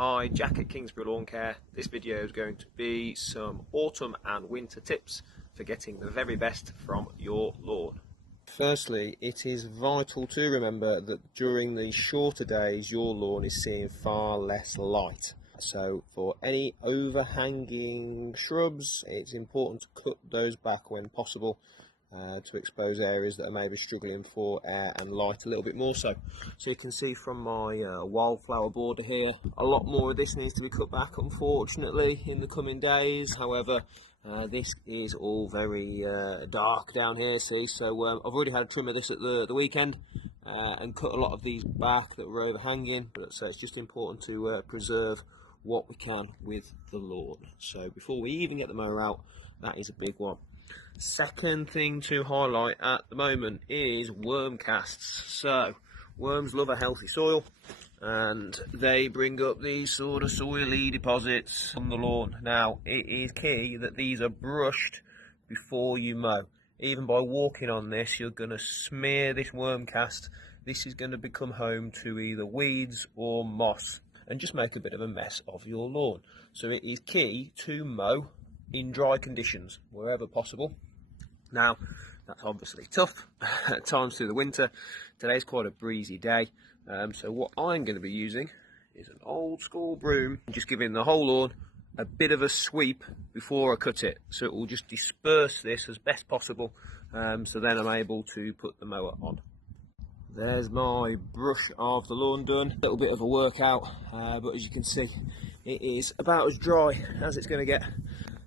Hi, Jack at Kingsbury Lawn Care. This video is going to be some autumn and winter tips for getting the very best from your lawn. Firstly, it is vital to remember that during the shorter days your lawn is seeing far less light. So for any overhanging shrubs, it's important to cut those back when possible to expose areas that are maybe struggling for air and light a little bit more so. So you can see from my wildflower border here, a lot more of this needs to be cut back unfortunately in the coming days. However, this is all very dark down here, see, so I've already had a trim of this at the weekend and cut a lot of these back that were overhanging. So it's just important to preserve what we can with the lawn. So before we even get the mower out, that is a big one. Second thing to highlight at the moment is worm casts. So worms love a healthy soil and they bring up these sort of soily deposits on the lawn. Now it is key that these are brushed before you mow. Even by walking on this, you're going to smear this worm cast. This is going to become home to either weeds or moss and just make a bit of a mess of your lawn. So it is key to mow in dry conditions wherever possible. Now that's obviously tough at times through the winter. Today's quite a breezy day, so what I'm going to be using is an old school broom, just giving the whole lawn a bit of a sweep before I cut it, so it will just disperse this as best possible, so then I'm able to put the mower on. There's my brush of the lawn done. A little bit of a workout, but as you can see, it is about as dry as it's going to get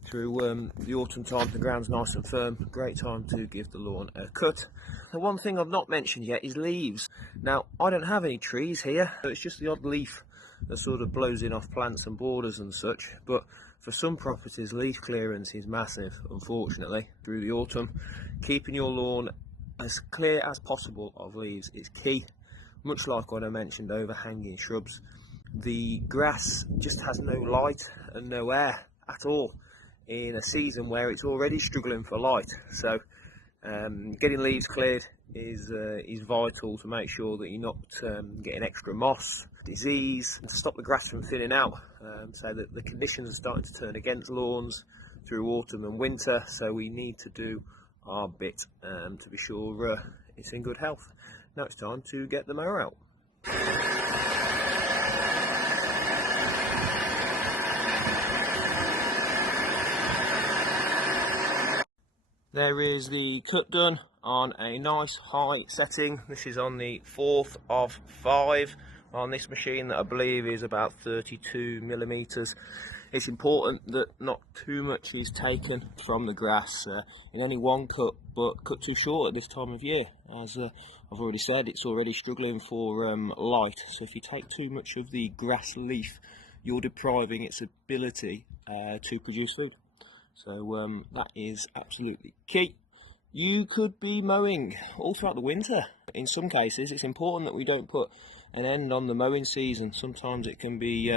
through the autumn time. The ground's nice and firm. Great time to give the lawn a cut. The one thing I've not mentioned yet is leaves. Now I don't have any trees here, so it's just the odd leaf that sort of blows in off plants and borders and such, but for some properties leaf clearance is massive, unfortunately, through the autumn. Keeping your lawn as clear as possible of leaves is key. Much like what I mentioned, overhanging shrubs, the grass just has no light and no air at all in a season where it's already struggling for light. So getting leaves cleared is vital to make sure that you're not getting extra moss, disease, and to stop the grass from thinning out. So that the conditions are starting to turn against lawns through autumn and winter, so we need to do our bit to be sure it's in good health. Now it's time to get the mower out. There is the cut done on a nice high setting. This is on the 4th of 5 on this machine that I believe is about 32 millimeters. It's important that not too much is taken from the grass in only one cut, but cut too short at this time of year. As I've already said, it's already struggling for light, so if you take too much of the grass leaf, you're depriving its ability to produce food. So that is absolutely key. You could be mowing all throughout the winter. In some cases, it's important that we don't put an end on the mowing season. Sometimes it can be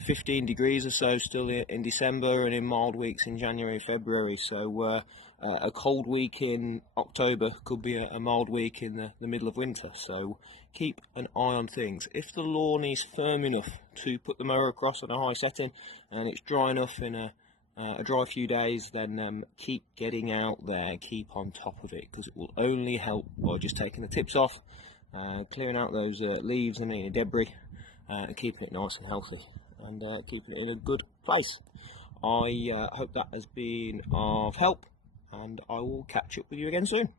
15 degrees or so still in December, and in mild weeks in January, February. So a cold week in October could be a mild week in the middle of winter. So keep an eye on things. If the lawn is firm enough to put the mower across on a high setting and it's dry enough in a dry few days, then keep getting out there, keep on top of it, because it will only help by just taking the tips off, clearing out those leaves and any debris, and keeping it nice and healthy, and keeping it in a good place. I hope that has been of help, and I will catch up with you again soon.